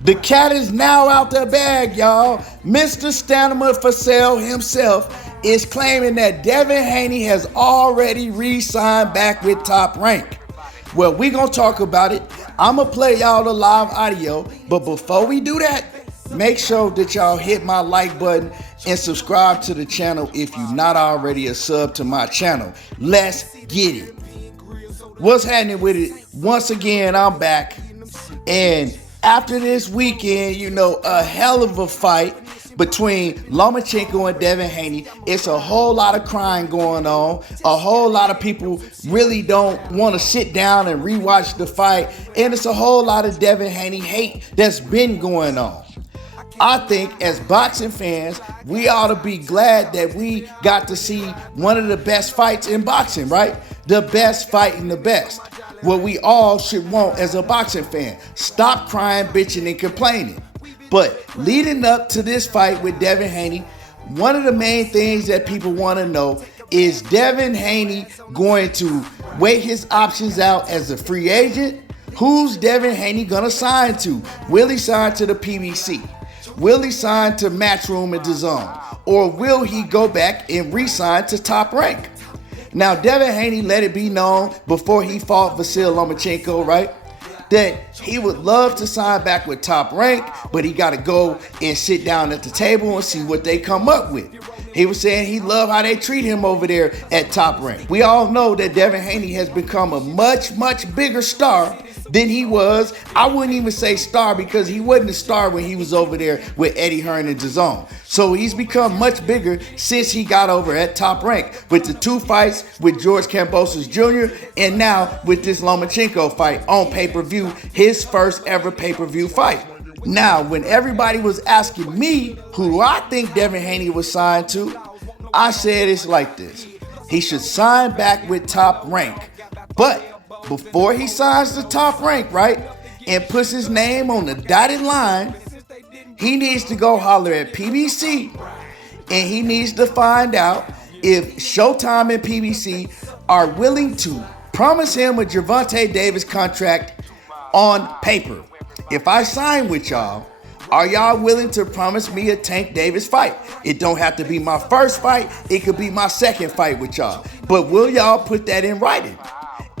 The cat is now out the bag, y'all. Mr. Stamina for Sale himself is claiming that Devin Haney has already re-signed back with Top Rank. Well, we gonna talk about it. I'ma play y'all the live audio, but before we do that, make sure that y'all hit my like button and subscribe to the channel if you're not already a sub to my channel. Let's get it. What's happening with it? Once again, I'm back. And after this weekend, a hell of a fight between Lomachenko and Devin Haney. It's a whole lot of crying going on. A whole lot of people really don't want to sit down and rewatch the fight. And it's a whole lot of Devin Haney hate that's been going on. I think as boxing fans, we ought to be glad that we got to see one of the best fights in boxing, right? The best fighting the best. What we all should want as a boxing fan. Stop crying, bitching, and complaining. But leading up to this fight with Devin Haney, one of the main things that people want to know is Devin Haney going to weigh his options out as a free agent? Who's Devin Haney gonna sign to? Will he sign to the PBC? Will he sign to Matchroom and DAZN? Or will he go back and re-sign to Top Rank? Now, Devin Haney let it be known before he fought Vasyl Lomachenko, right, that he would love to sign back with Top Rank, but he got to go and sit down at the table and see what they come up with. He was saying he loved how they treat him over there at Top Rank. We all know that Devin Haney has become a much, much bigger star than he was. I wouldn't even say star because he wasn't a star when he was over there with Eddie Hearn and DAZN. So he's become much bigger since he got over at Top Rank with the two fights with George Kambosos Jr. and now with this Lomachenko fight on pay-per-view, his first ever pay-per-view fight. Now, when everybody was asking me who I think Devin Haney was signed to, I said it's like this. He should sign back with Top Rank. But before he signs the Top Rank, right, and puts his name on the dotted line, he needs to go holler at PBC and he needs to find out if Showtime and PBC are willing to promise him a Gervonta Davis contract on paper. If I sign with y'all, are y'all willing to promise me a Tank Davis fight? It don't have to be my first fight. It could be my second fight with y'all. But will y'all put that in writing?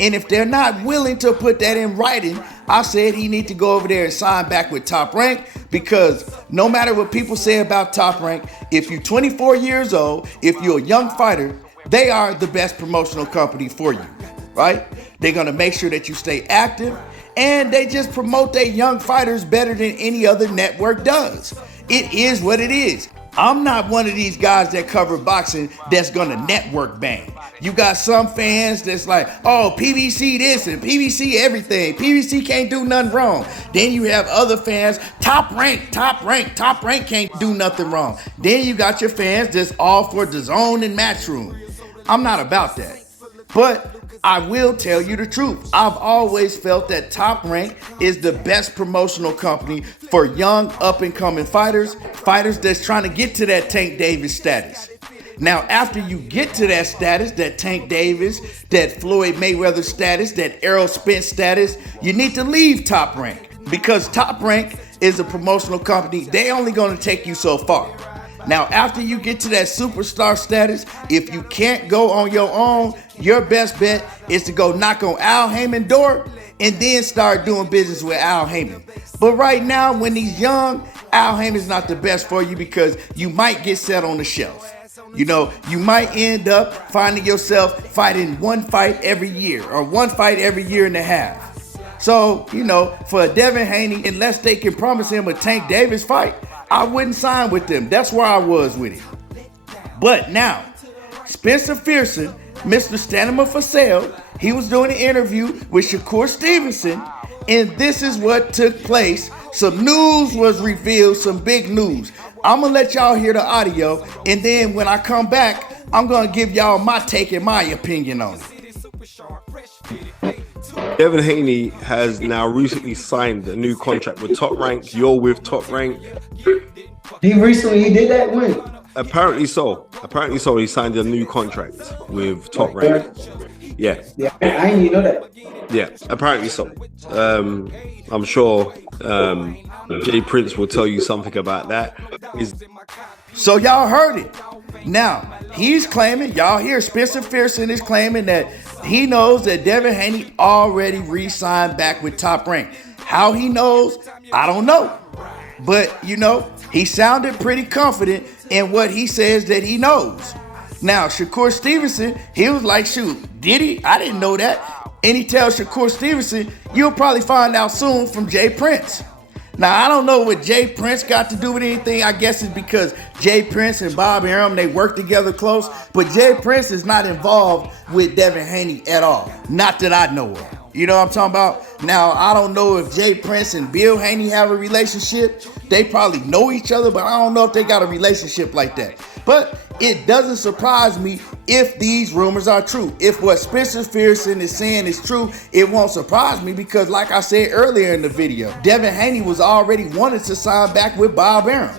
And if they're not willing to put that in writing, I said he need to go over there and sign back with Top Rank, because no matter what people say about Top Rank, if you're 24 years old, if you're a young fighter, they are the best promotional company for you, right? They're going to make sure that you stay active, and they just promote their young fighters better than any other network does. It is what it is. I'm not one of these guys that cover boxing that's gonna network bang. You got some fans that's like, oh, PBC this and PBC everything. PBC can't do nothing wrong. Then you have other fans, Top Rank can't do nothing wrong. Then you got your fans that's all for DAZN and Matchroom. I'm not about that. But I will tell you the truth. I've always felt that Top Rank is the best promotional company for young up-and-coming fighters that's trying to get to that Tank Davis status. Now, after you get to that status, that Tank Davis, that Floyd Mayweather status, that Errol Spence status, you need to leave Top Rank, because Top Rank is a promotional company. They only going to take you so far. Now, after you get to that superstar status, if you can't go on your own, your best bet is to go knock on Al Heyman's door and then start doing business with Al Heyman. But right now, when he's young, Al Heyman's not the best for you, because you might get set on the shelf. You might end up finding yourself fighting one fight every year or one fight every year and a half. So, for Devin Haney, unless they can promise him a Tank Davis fight, I wouldn't sign with them. That's where I was with it. But now, Spencer Fearson, Mr. Stamina for Sale, he was doing an interview with Shakur Stevenson, and this is what took place. Some news was revealed, some big news. I'm going to let y'all hear the audio, and then when I come back, I'm going to give y'all my take and my opinion on it. Devin Haney has now recently signed a new contract with Top Rank. You're with Top Rank. He did that when? Apparently so. He signed a new contract with Top Rank. Yeah. Yeah, I didn't even know that. Yeah, apparently so. I'm sure Jay Prince will tell you something about that. So y'all heard it. Now, he's claiming, y'all hear Spencer Fearson is claiming that he knows that Devin Haney already re-signed back with Top Rank. How he knows, I don't know. But, he sounded pretty confident in what he says that he knows. Now, Shakur Stevenson, he was like, shoot, did he? I didn't know that. And he tells Shakur Stevenson, you'll probably find out soon from Jay Prince. Now, I don't know what Jay Prince got to do with anything. I guess it's because Jay Prince and Bob Arum, they work together close. But Jay Prince is not involved with Devin Haney at all. Not that I know of. You know what I'm talking about? Now, I don't know if Jay Prince and Bill Haney have a relationship. They probably know each other, but I don't know if they got a relationship like that. But it doesn't surprise me if these rumors are true. If what Spencer Fearson is saying is true, it won't surprise me because, like I said earlier in the video, Devin Haney was already wanted to sign back with Bob Arum.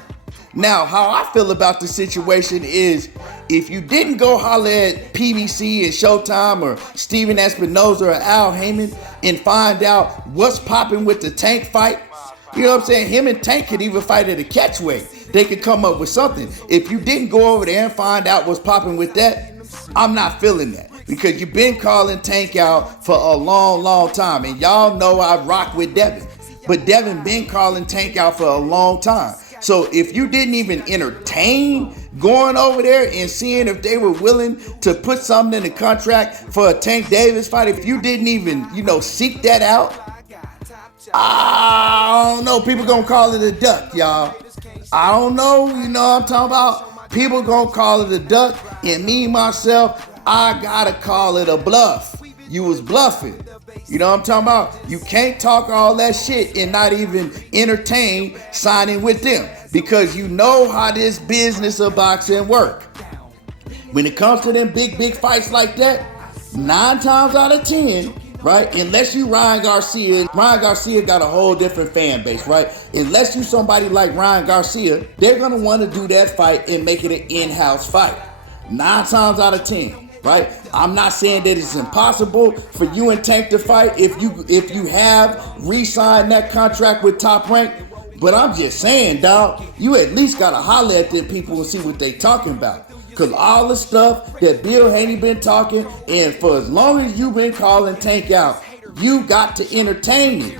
Now, how I feel about the situation is if you didn't go holler at PBC and Showtime or Steven Espinoza or Al Heyman and find out what's popping with the Tank fight, you know what I'm saying? Him and Tank could even fight at a catchweight. They could come up with something. If you didn't go over there and find out what's popping with that, I'm not feeling that. Because you've been calling Tank out for a long, long time. And y'all know I rock with Devin. But Devin been calling Tank out for a long time. So if you didn't even entertain going over there and seeing if they were willing to put something in the contract for a Tank Davis fight, if you didn't even, seek that out, I don't know. People gonna call it a duck, y'all. I don't know. You know what I'm talking about? People gonna call it a duck, and me, myself, I gotta call it a bluff. You was bluffing. You know what I'm talking about? You can't talk all that shit and not even entertain signing with them because you know how this business of boxing work. When it comes to them big fights like that, 9 times out of 10, right? Unless you Ryan Garcia got a whole different fan base, right? Unless you somebody like Ryan Garcia, they're gonna want to do that fight and make it an in-house fight. 9 times out of 10, right? I'm not saying that it's impossible for you and Tank to fight if you have re-signed that contract with Top Rank, but I'm just saying, dog, you at least gotta holler at them people and see what they talking about. Cause all the stuff that Bill Haney been talking, and for as long as you been calling Tank out, you got to entertain it.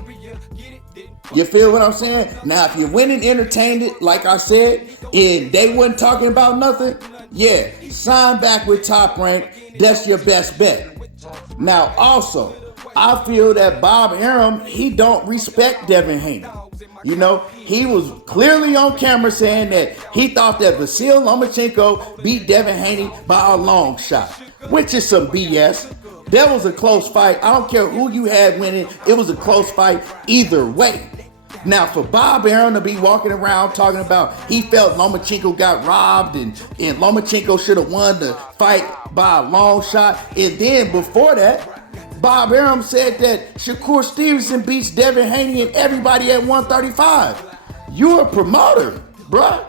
You feel what I'm saying? Now, if you went and entertained it, like I said, and they wasn't talking about nothing, yeah, sign back with Top Rank. That's your best bet. Now, also, I feel that Bob Arum, he don't respect Devin Haney. He was clearly on camera saying that he thought that Vasyl Lomachenko beat Devin Haney by a long shot, which is some BS. That was a close fight. I don't care who you had winning. It was a close fight either way. Now, for Bob Arum to be walking around talking about he felt Lomachenko got robbed and Lomachenko should have won the fight by a long shot. And then before that, Bob Arum said that Shakur Stevenson beats Devin Haney and everybody at 135. You're a promoter, bruh.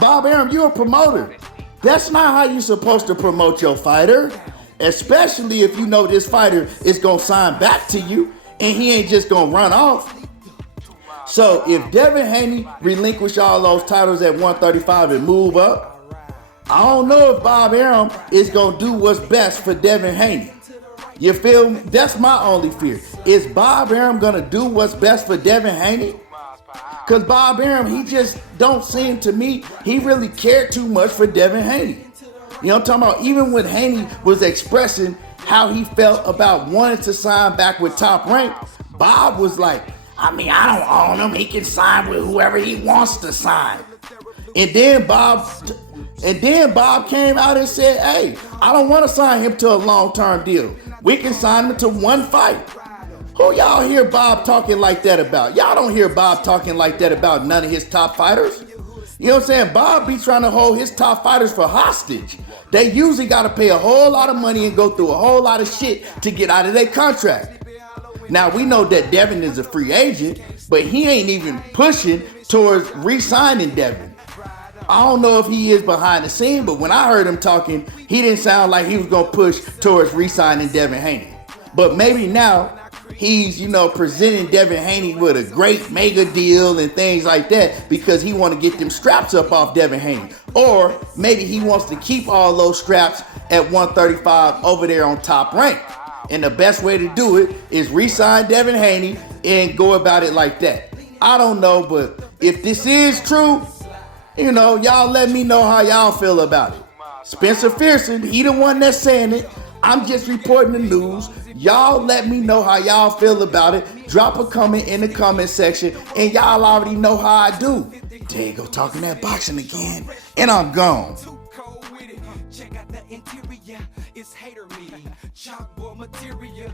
Bob Arum, you're a promoter. That's not how you're supposed to promote your fighter, especially if you know this fighter is going to sign back to you and he ain't just going to run off. So if Devin Haney relinquish all those titles at 135 and move up, I don't know if Bob Arum is going to do what's best for Devin Haney. You feel me? That's my only fear. Is Bob Arum going to do what's best for Devin Haney? Because Bob Arum, he just don't seem to me, he really cared too much for Devin Haney. You know what I'm talking about? Even when Haney was expressing how he felt about wanting to sign back with Top Rank, Bob was like, I don't own him. He can sign with whoever he wants to sign. And then Bob came out and said, hey, I don't want to sign him to a long-term deal. We can sign him to one fight. Who y'all hear Bob talking like that about? Y'all don't hear Bob talking like that about none of his top fighters. You know what I'm saying? Bob be trying to hold his top fighters for hostage. They usually got to pay a whole lot of money and go through a whole lot of shit to get out of their contract. Now, we know that Devin is a free agent, but he ain't even pushing towards re-signing Devin. I don't know if he is behind the scene, but when I heard him talking, he didn't sound like he was gonna push towards re-signing Devin Haney. But maybe now he's, presenting Devin Haney with a great mega deal and things like that because he want to get them straps up off Devin Haney. Or maybe he wants to keep all those straps at 135 over there on Top Rank. And the best way to do it is re-sign Devin Haney and go about it like that. I don't know, but if this is true, y'all let me know how y'all feel about it. Spencer Fearson, he the one that's saying it. I'm just reporting the news. Y'all let me know how y'all feel about it. Drop a comment in the comment section, and y'all already know how I do. There you go, talking that boxing again, and I'm gone. Check out the interior, it's hater me, chalkboard material.